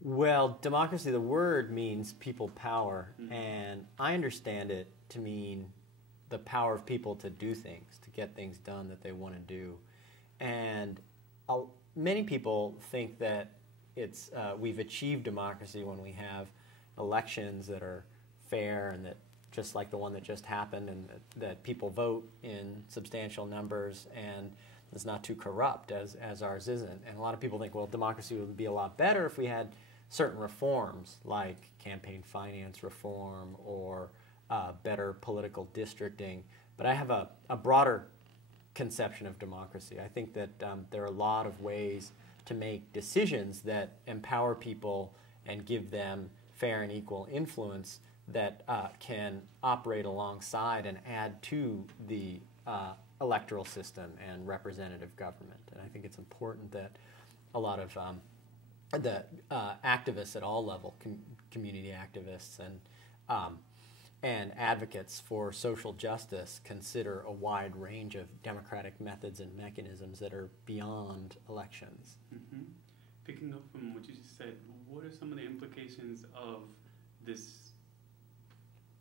Well, democracy, the word means people power, Mm-hmm. and I understand it to mean the power of people to do things, to get things done that they want to do. And many people think that we've achieved democracy when we have elections that are fair and that just like the one that just happened, and that people vote in substantial numbers and it's not too corrupt as ours isn't. And a lot of people think, well, democracy would be a lot better if we had certain reforms like campaign finance reform or better political districting. But I have a broader conception of democracy. I think that there are a lot of ways to make decisions that empower people and give them fair and equal influence that can operate alongside and add to the electoral system and representative government. And I think it's important that a lot of the activists at all levels, community activists and advocates for social justice, consider a wide range of democratic methods and mechanisms that are beyond elections. Mm-hmm. Picking up from what you just said, what are some of the implications of this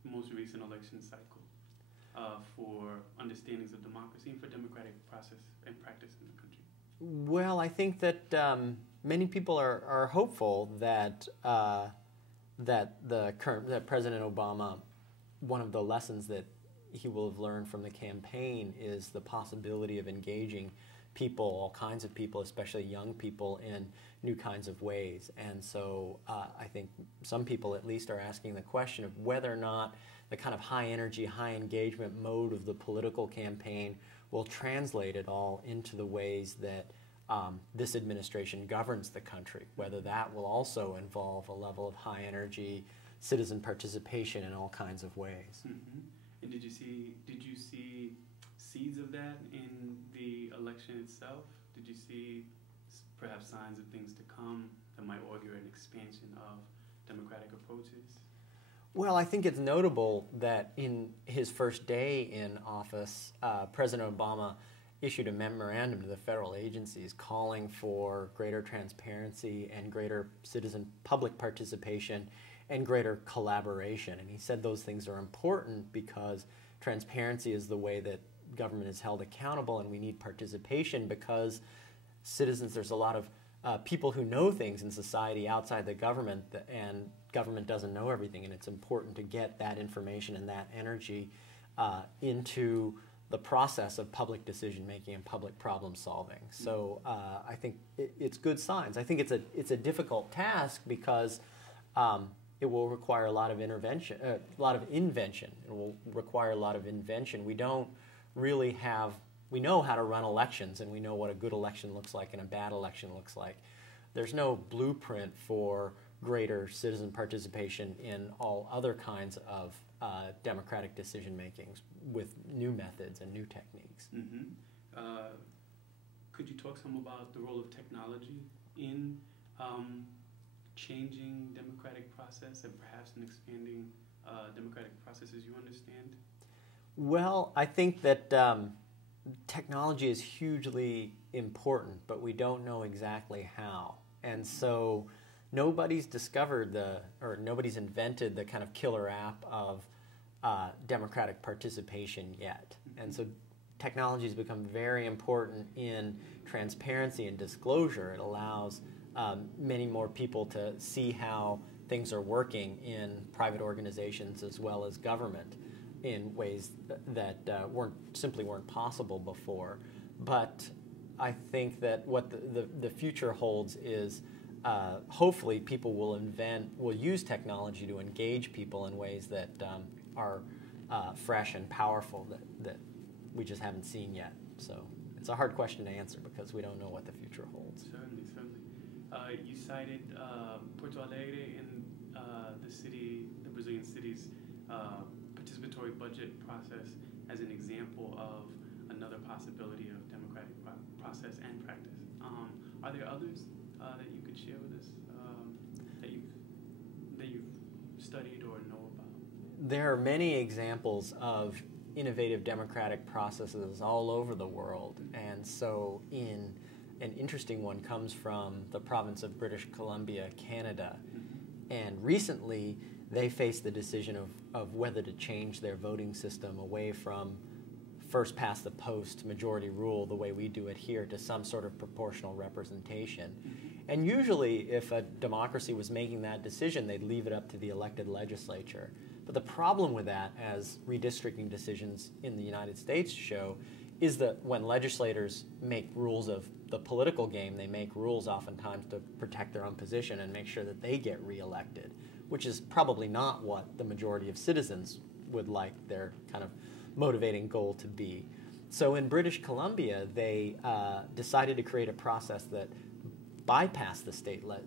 most recent election cycle for understandings of democracy and for democratic process and practice in the country? Well, I think that many people are hopeful that that President Obama, one of the lessons that he will have learned from the campaign is the possibility of engaging people, all kinds of people, especially young people, in new kinds of ways. And so I think some people at least are asking the question of whether or not the kind of high energy, high engagement mode of the political campaign will translate it all into the ways that this administration governs the country, whether that will also involve a level of high energy citizen participation in all kinds of ways. Mm-hmm. And did you see seeds of that in the election itself? Did you see perhaps signs of things to come that might augur an expansion of democratic approaches? Well, I think it's notable that in his first day in office, President Obama issued a memorandum to the federal agencies calling for greater transparency and greater citizen public participation and greater collaboration. And he said those things are important because transparency is the way that government is held accountable, and we need participation because citizens, there's a lot of people who know things in society outside the government, and government doesn't know everything, and it's important to get that information and that energy into the process of public decision making and public problem solving. So I think it's good signs. I think it's a difficult task because it will require a lot of invention. It will require a lot of invention. We don't really have. We know how to run elections, and we know what a good election looks like and a bad election looks like. There's no blueprint for greater citizen participation in all other kinds of democratic decision makings with new methods and new techniques. Mm-hmm. Could you talk some about the role of technology in changing democratic process and perhaps in expanding democratic processes you understand? Well, I think that technology is hugely important, but we don't know exactly how. And so nobody's nobody's invented the kind of killer app of democratic participation yet. Mm-hmm. And so technology has become very important in transparency and disclosure. It allows many more people to see how things are working in private organizations as well as government in ways that simply weren't possible before. But I think that what the future holds is hopefully people will use technology to engage people in ways that are fresh and powerful that we just haven't seen yet. So it's a hard question to answer because we don't know what the future holds. Certainly. You cited Porto Alegre in the Brazilian city's participatory budget process as an example of another possibility of democratic process and practice. Are there others that you could share with us that you've studied or know about? There are many examples of innovative democratic processes all over the world, and so in an interesting one comes from the province of British Columbia, Canada. And recently, they faced the decision of whether to change their voting system away from first past the post majority rule, the way we do it here, to some sort of proportional representation. And usually, if a democracy was making that decision, they'd leave it up to the elected legislature. But the problem with that, as redistricting decisions in the United States show, is that when legislators make rules of the political game, they make rules oftentimes to protect their own position and make sure that they get reelected, which is probably not what the majority of citizens would like their kind of motivating goal to be. So in British Columbia, they decided to create a process that bypassed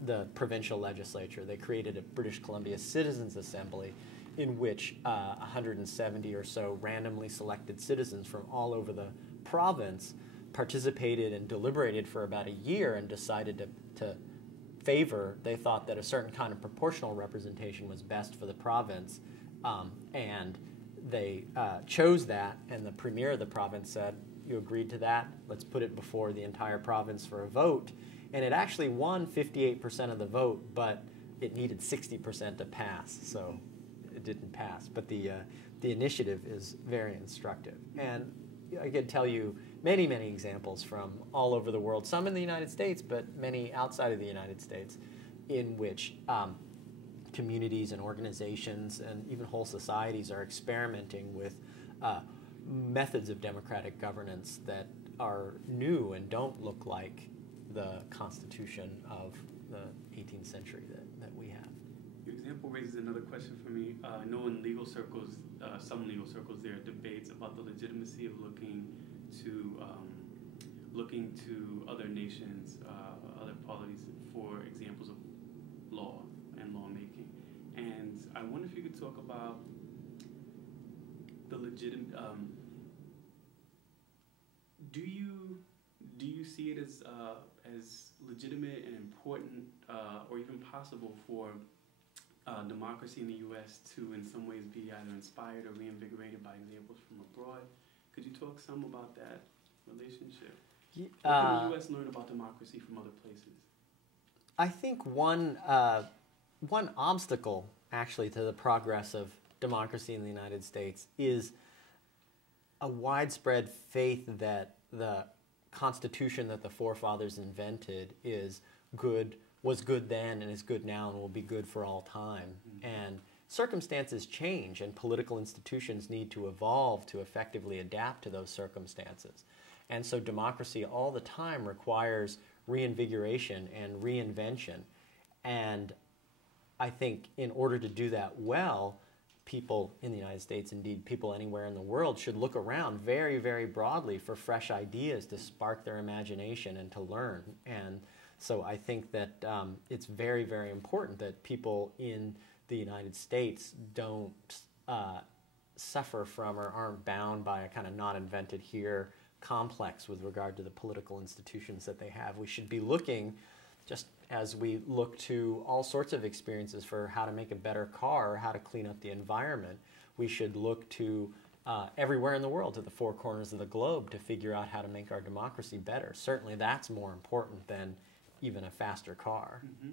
the provincial legislature. They created a British Columbia Citizens Assembly in which 170 or so randomly selected citizens from all over the province participated and deliberated for about a year and decided to favor, they thought that a certain kind of proportional representation was best for the province, and they chose that, and the premier of the province said, you agreed to that, let's put it before the entire province for a vote. And it actually won 58% of the vote, but it needed 60% to pass, so it didn't pass. But the initiative is very instructive. And I could tell you many, many examples from all over the world, some in the United States, but many outside of the United States, in which communities and organizations and even whole societies are experimenting with methods of democratic governance that are new and don't look like the Constitution of the 18th century that we have. Your example raises another question for me. I know in legal circles, some legal circles, there are debates about the legitimacy of looking to other nations, other polities for examples of law and lawmaking. And I wonder if you could talk about the legitimate. Do you see it as legitimate and important, or even possible for democracy in the U.S. to, in some ways, be either inspired or reinvigorated by examples from abroad? Could you talk some about that relationship? What can the U.S. learn about democracy from other places? I think one obstacle, actually, to the progress of democracy in the United States is a widespread faith that the Constitution that the forefathers invented was good then and is good now and will be good for all time. Mm-hmm. And circumstances change and political institutions need to evolve to effectively adapt to those circumstances. And so democracy all the time requires reinvigoration and reinvention. And I think in order to do that well, people in the United States, indeed people anywhere in the world, should look around very, very broadly for fresh ideas to spark their imagination and to learn. And so I think that it's very, very important that people in the United States don't suffer from or aren't bound by a kind of not invented here complex with regard to the political institutions that they have. We should be looking, just as we look to all sorts of experiences for how to make a better car or how to clean up the environment, we should look to everywhere in the world, to the four corners of the globe, to figure out how to make our democracy better. Certainly that's more important than even a faster car. Mm-hmm.